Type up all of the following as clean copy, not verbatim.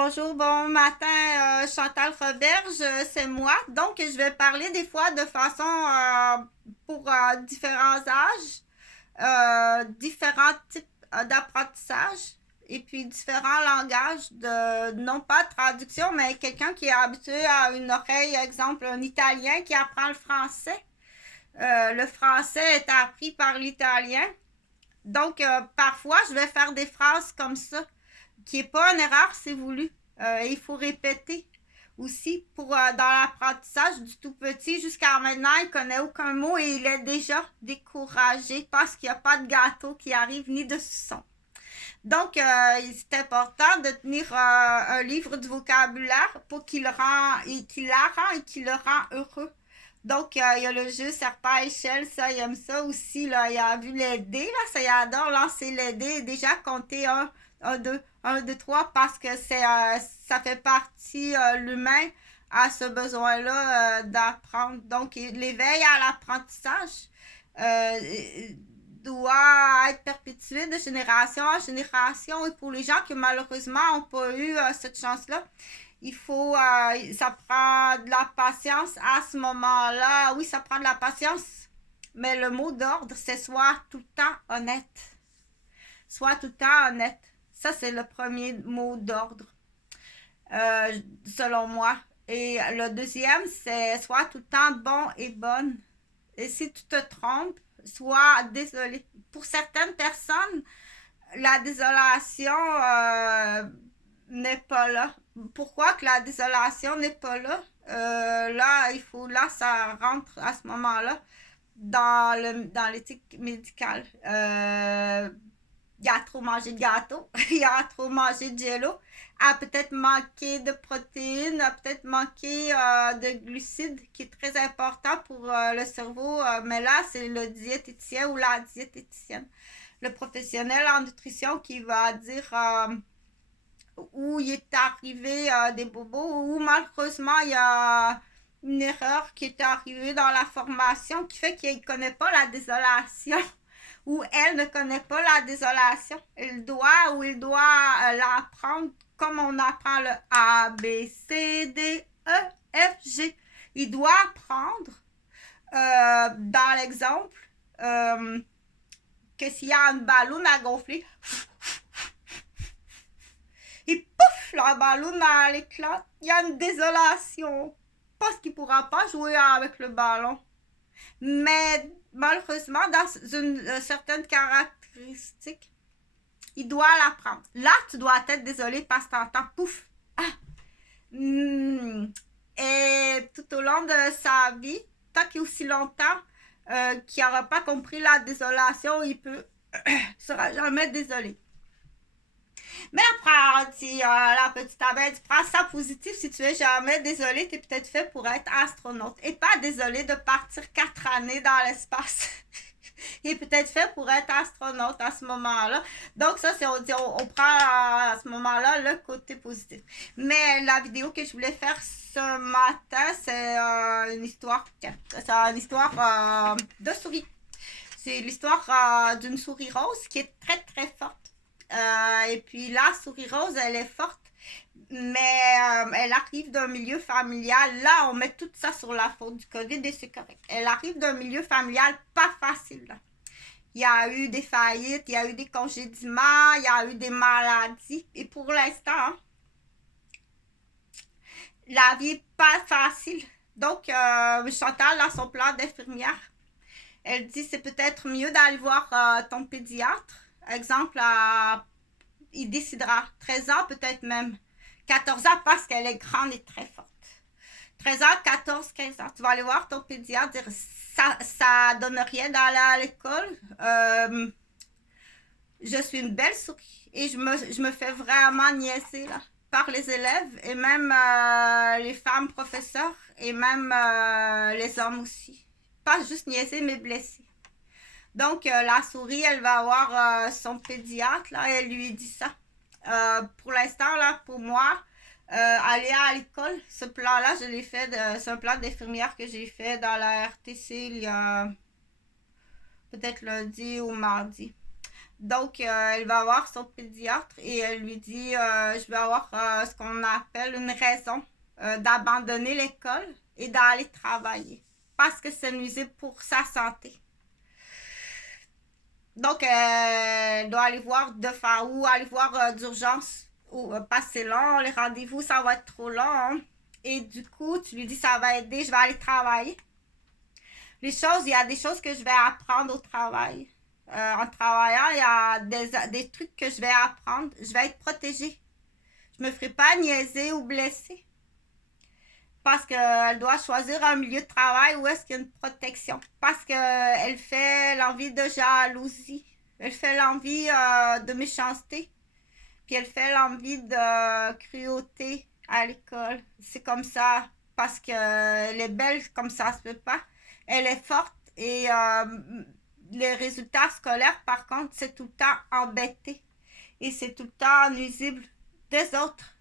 Bonjour, bon matin, Chantal Roberge, c'est moi. Donc, je vais parler des fois de façon pour différents âges, différents types d'apprentissage et puis différents langages de, non pas traduction, mais quelqu'un qui est habitué à une oreille, exemple, un Italien qui apprend le français. Le français est appris par l'italien. Donc, parfois, je vais faire des phrases comme ça qui n'est pas une erreur, c'est voulu. Il faut répéter aussi pour dans l'apprentissage du tout petit jusqu'à maintenant, il connaît aucun mot et il est déjà découragé parce qu'il n'y a pas de gâteau qui arrive ni de son. Donc, c'est important de tenir un livre de vocabulaire pour qu'il la rend et qu'il le rend heureux. Donc, il y a le jeu serpent à échelle, ça, il aime ça aussi. Là, il a vu les dés, là, ça, il adore lancer les dés et déjà compter un, deux, trois, parce que ça fait partie, l'humain a ce besoin-là d'apprendre. Donc, l'éveil à l'apprentissage doit être perpétué de génération en génération. Et pour les gens qui malheureusement n'ont pas eu cette chance-là, ça prend de la patience à ce moment-là. Oui, ça prend de la patience, mais le mot d'ordre, c'est sois tout le temps honnête. Sois tout le temps honnête. Ça, c'est le premier mot d'ordre, selon moi. Et le deuxième, c'est sois tout le temps bon et bonne. Et si tu te trompes, sois désolé. Pour certaines personnes, la désolation n'est pas là. Pourquoi que la désolation n'est pas là? Là, ça rentre à ce moment-là dans l'éthique médicale. Il a trop mangé de gâteau, il a trop mangé de jello, a peut-être manqué de protéines, a peut-être manqué de glucides, qui est très important pour le cerveau. Mais là, c'est le diététicien ou la diététicienne, le professionnel en nutrition qui va dire où il est arrivé des bobos, ou malheureusement, il y a une erreur qui est arrivée dans la formation qui fait qu'il ne connaît pas la désolation ou elle ne connaît pas la désolation. Il doit l'apprendre comme on apprend le A, B, C, D, E, F, G. Il doit apprendre, dans l'exemple, que s'il y a une ballon à gonfler, et pouf, la ballon à l'éclat, il y a une désolation. Parce qu'il ne pourra pas jouer avec le ballon. Mais malheureusement, dans une certaine caractéristique, il doit l'apprendre. Là, tu dois être désolé parce que tu entends pouf. Ah. Et tout au long de sa vie, tant qu'il est aussi longtemps qu'il n'aura pas compris la désolation, il peut sera jamais désolé. Mais après, la petite abeille, tu prends ça positif. Si tu es jamais désolé, tu es peut-être fait pour être astronaute. Et pas désolé de partir 4 années dans l'espace. Il est peut-être fait pour être astronaute à ce moment-là. Donc ça, on prend à ce moment-là le côté positif. Mais la vidéo que je voulais faire ce matin, c'est une histoire. C'est une histoire de souris. C'est l'histoire d'une souris rose qui est très très forte. Et puis la souris rose, elle est forte, mais elle arrive d'un milieu familial. Là, on met tout ça sur la faute du COVID et c'est correct. Elle arrive d'un milieu familial pas facile. Là. Il y a eu des faillites, il y a eu des congédiements, il y a eu des maladies. Et pour l'instant, la vie n'est pas facile. Donc, Chantal, dans son plan d'infirmière, elle dit c'est peut-être mieux d'aller voir ton pédiatre. Exemple, il décidera 13 ans, peut-être même 14 ans, parce qu'elle est grande et très forte. 13 ans, 14, 15 ans. Tu vas aller voir ton pédiatre, dire ça donne rien d'aller à l'école. Je suis une belle souris et je me fais vraiment niaiser là, par les élèves et même les femmes professeurs et même les hommes aussi. Pas juste niaiser, mais blesser. Donc, la souris, elle va avoir son pédiatre, là, et elle lui dit ça. Pour l'instant, là, pour moi, aller à l'école, ce plan-là, je l'ai fait, c'est un plan d'infirmière que j'ai fait dans la RTC il y a peut-être lundi ou mardi. Donc, elle va voir son pédiatre et elle lui dit, je vais avoir ce qu'on appelle une raison d'abandonner l'école et d'aller travailler parce que c'est nuisible pour sa santé. Donc, elle doit aller voir de faire où, aller voir d'urgence ou passer long, les rendez-vous, ça va être trop long. Hein. Et du coup, tu lui dis, ça va aider, je vais aller travailler. Il y a des choses que je vais apprendre au travail. En travaillant, il y a des trucs que je vais apprendre. Je vais être protégée. Je me ferai pas niaiser ou blesser. Parce qu'elle doit choisir un milieu de travail où est-ce qu'il y a une protection. Parce qu'elle fait l'envie de jalousie. Elle fait l'envie de méchanceté. Puis elle fait l'envie de cruauté à l'école. C'est comme ça. Parce qu'elle est belle comme ça se peut pas. Elle est forte et les résultats scolaires, par contre, c'est tout le temps embêté. Et c'est tout le temps nuisible des autres.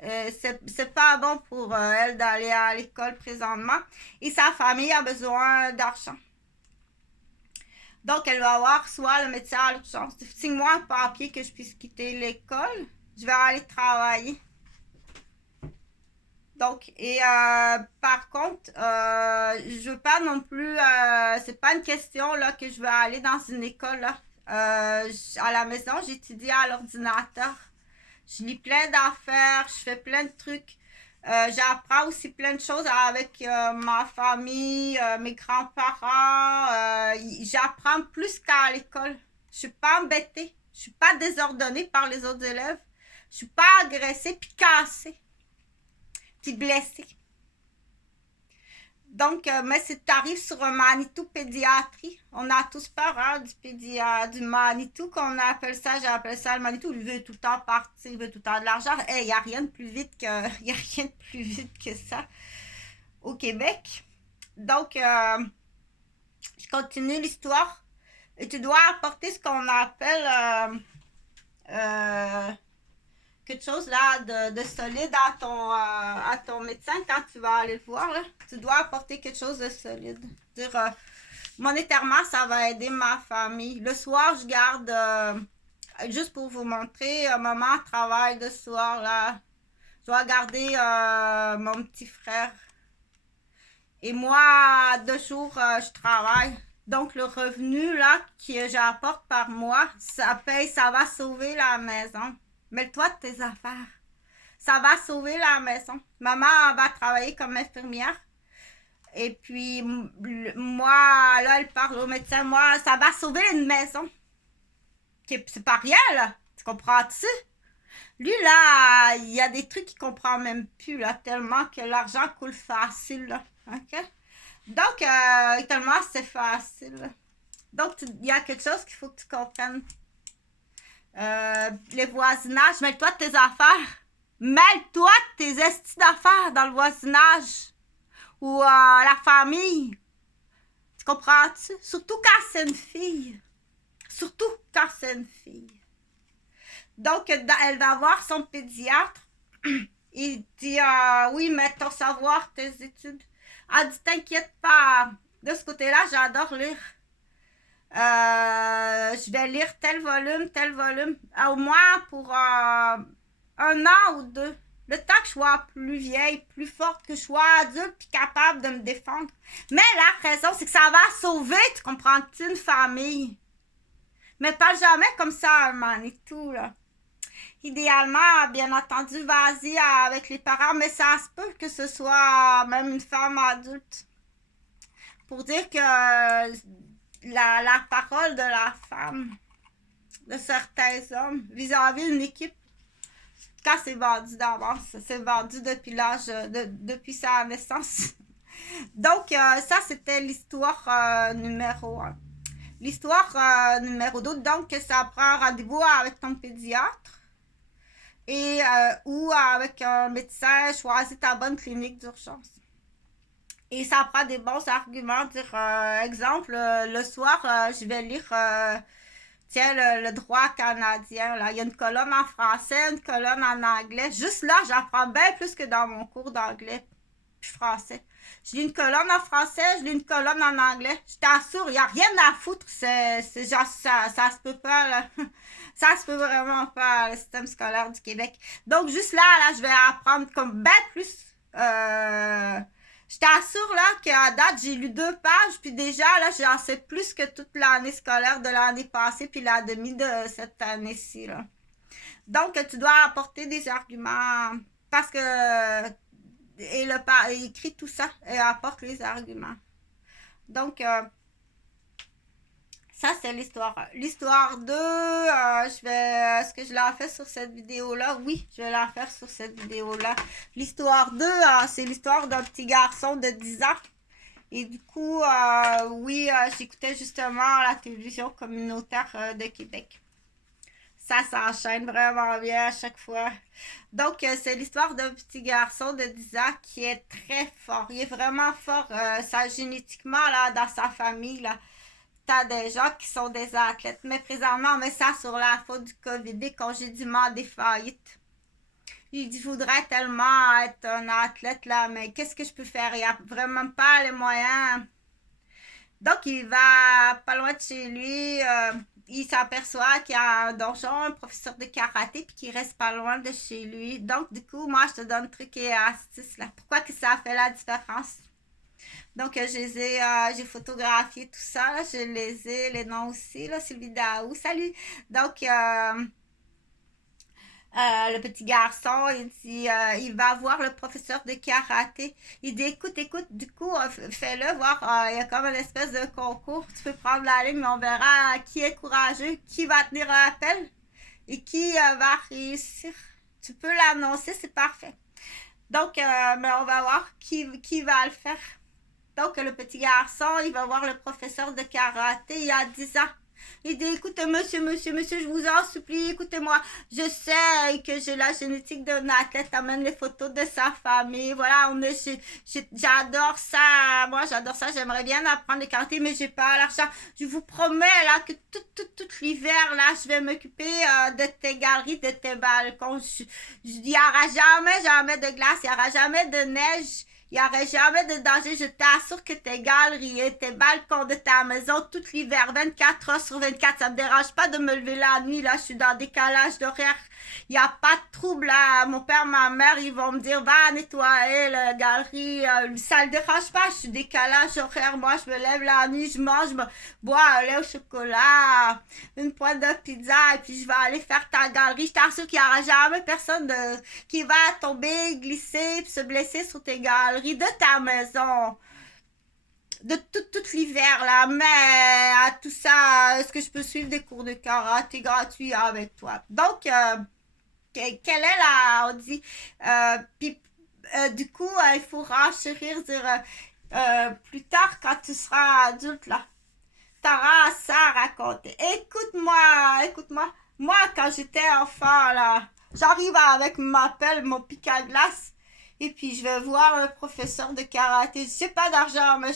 C'est pas bon pour elle d'aller à l'école présentement. Et sa famille a besoin d'argent. Donc, elle va avoir soit le médecin à l'urgence. Signe-moi un papier que je puisse quitter l'école. Je vais aller travailler. Donc, et par contre, je veux pas non plus, c'est pas une question là que je veux aller dans une école là. À la maison, j'étudie à l'ordinateur. Je lis plein d'affaires, je fais plein de trucs. J'apprends aussi plein de choses avec ma famille, mes grands-parents. J'apprends plus qu'à l'école. Je suis pas embêtée. Je suis pas désordonnée par les autres élèves. Je suis pas agressée puis cassée. Puis blessée. Donc, mais si tu arrives sur un Manitou pédiatrie, on a tous peur hein, du Manitou, qu'on appelle ça, j'appelle ça le Manitou, il veut tout le temps partir, il veut tout le temps de l'argent. Il n'y a rien de plus vite que ça au Québec. Donc, je continue l'histoire. Et tu dois apporter ce qu'on appelle quelque chose là de solide à ton médecin quand tu vas aller le voir. Là. Tu dois apporter quelque chose de solide. Dire monétairement, ça va aider ma famille. Le soir, je garde, juste pour vous montrer, maman travaille le soir là. Je dois garder mon petit frère. Et moi, 2 jours, je travaille. Donc, le revenu là que j'apporte par mois, ça va sauver la maison. Mêle-toi de tes affaires. Ça va sauver la maison. Maman va travailler comme infirmière. Et puis, moi, là, elle parle au médecin. Moi, ça va sauver une maison. C'est pas rien, là. Tu comprends-tu? Lui, là, il y a des trucs qu'il comprend même plus, là, tellement que l'argent coule facile, là. OK? Donc, tellement c'est facile. Donc, il y a quelque chose qu'il faut que tu comprennes. Les voisinages, mêle-toi de tes affaires. Mêle-toi de tes estis d'affaires dans le voisinage ou la famille. Tu comprends-tu? Surtout quand c'est une fille. Surtout quand c'est une fille. Donc, elle va voir son pédiatre. Il dit, oui, mais ton savoir, tes études. Elle dit, t'inquiète pas. De ce côté-là, j'adore lire. Je vais lire tel volume, au moins pour 1 an ou 2. Le temps que je sois plus vieille, plus forte, que je sois adulte puis capable de me défendre. Mais la raison, c'est que ça va sauver, tu comprends-tu, une famille. Mais pas jamais comme ça, un Manitou, là. Idéalement, bien entendu, vas-y avec les parents, mais ça se peut que ce soit même une femme adulte. Pour dire que la parole de la femme, de certains hommes, vis-à-vis d'une équipe, quand c'est vendu d'avance, c'est vendu depuis depuis sa naissance. Donc, ça, c'était l'histoire numéro 1. L'histoire numéro 2, donc, ça prend rendez-vous avec ton pédiatre et ou avec un médecin, choisis ta bonne clinique d'urgence. Et ça prend des bons arguments. Dire, exemple, le soir, je vais lire tiens, le droit canadien. Là. Il y a une colonne en français, une colonne en anglais. Juste là, j'apprends bien plus que dans mon cours d'anglais. puis français. Je lis une colonne en français, je lis une colonne en anglais. Je t'assure, il n'y a rien à foutre. C'est genre, ça se peut pas, là. Ça se peut vraiment pas, le système scolaire du Québec. Donc, juste là, je vais apprendre comme ben plus. Je t'assure, là, qu'à date, j'ai lu 2 pages, puis déjà, là, j'en sais plus que toute l'année scolaire de l'année passée, puis la demi de cette année-ci, là. Donc, tu dois apporter des arguments, parce que il écrit tout ça et apporte les arguments. Donc, ça, c'est l'histoire 1. L'histoire 2, est-ce que je la fais sur cette vidéo-là? Oui, je vais la faire sur cette vidéo-là. L'histoire 2, c'est l'histoire d'un petit garçon de 10 ans. Et du coup, oui, j'écoutais justement la télévision communautaire de Québec. Ça s'enchaîne vraiment bien à chaque fois. Donc, c'est l'histoire d'un petit garçon de 10 ans qui est très fort. Il est vraiment fort. Ça, génétiquement, là, dans sa famille, là, t'as des gens qui sont des athlètes. Mais présentement, on met ça sur la faute du COVID, des congédiements, des faillites. Il voudrait tellement être un athlète, là, mais qu'est-ce que je peux faire? Il n'y a vraiment pas les moyens. Donc, il va pas loin de chez lui. Il s'aperçoit qu'il y a un donjon, un professeur de karaté, puis qu'il reste pas loin de chez lui. Donc, du coup, moi, je te donne truc et astuce, là. Pourquoi que ça fait la différence? Donc, j'ai photographié tout ça, là. Je les ai, les noms aussi, là, Sylvie Daou. Salut! Donc, le petit garçon, il dit, il va voir le professeur de karaté. Il dit, écoute, du coup, fais-le voir. Il y a comme une espèce de concours. Tu peux prendre la ligne, mais on verra qui est courageux, qui va tenir l'appel et qui va réussir. Tu peux l'annoncer, c'est parfait. Donc, mais on va voir qui va le faire. Donc, le petit garçon, il va voir le professeur de karaté il y a 10 ans. Il dit, écoute, monsieur, je vous en supplie, écoutez-moi. Je sais que j'ai la génétique d'un athlète, amène les photos de sa famille. Voilà, j'adore ça. Moi, j'adore ça. J'aimerais bien apprendre le karaté, mais j'ai pas l'argent. Je vous promets, là, que tout l'hiver, là, je vais m'occuper de tes galeries, de tes balcons. Il n'y aura jamais de glace, il n'y aura jamais de neige. Il n'y aurait jamais de danger. Je t'assure que tes galeries et tes balcons de ta maison, tout l'hiver, 24 heures sur 24, ça me dérange pas de me lever la nuit. Là, je suis dans décalage d'horaire. Il n'y a pas de trouble. Là. Mon père, ma mère, ils vont me dire, va nettoyer la galerie. Ça ne dérange pas. Je suis décalage horaire. Moi, je me lève la nuit, je mange, je bois un lait au chocolat, une pointe de pizza, et puis je vais aller faire ta galerie. Je t'assure qu'il n'y aura jamais personne qui va tomber, glisser, puis se blesser sur tes galeries de ta maison. De tout l'hiver, là. Mais à tout ça, est-ce que je peux suivre des cours de karaté gratuits avec toi? Donc, quelle est la... On dit... puis, du coup, il faut renchérir, dire... plus tard, quand tu seras adulte, là, t'auras ça à raconter. Écoute-moi. Moi, quand j'étais enfant, là, j'arrive avec ma pelle, mon pic à glace, et puis je vais voir un professeur de karaté. J'ai pas d'argent, mais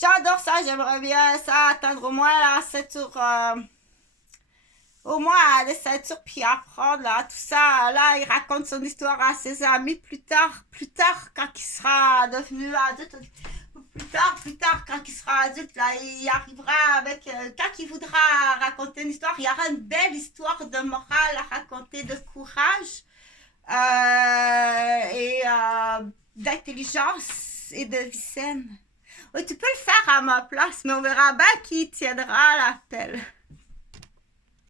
j'adore ça. J'aimerais bien ça, atteindre au moins la ceinture, des ceintures, puis apprendre, là, tout ça. Là, il raconte son histoire à ses amis plus tard, quand il sera devenu adulte. Plus tard, quand il sera adulte, là, il arrivera avec, quand il voudra raconter une histoire, il y aura une belle histoire de morale à raconter, de courage, et d'intelligence et de vie saine. Oui, tu peux le faire à ma place, mais on verra bien qui tiendra l'appel.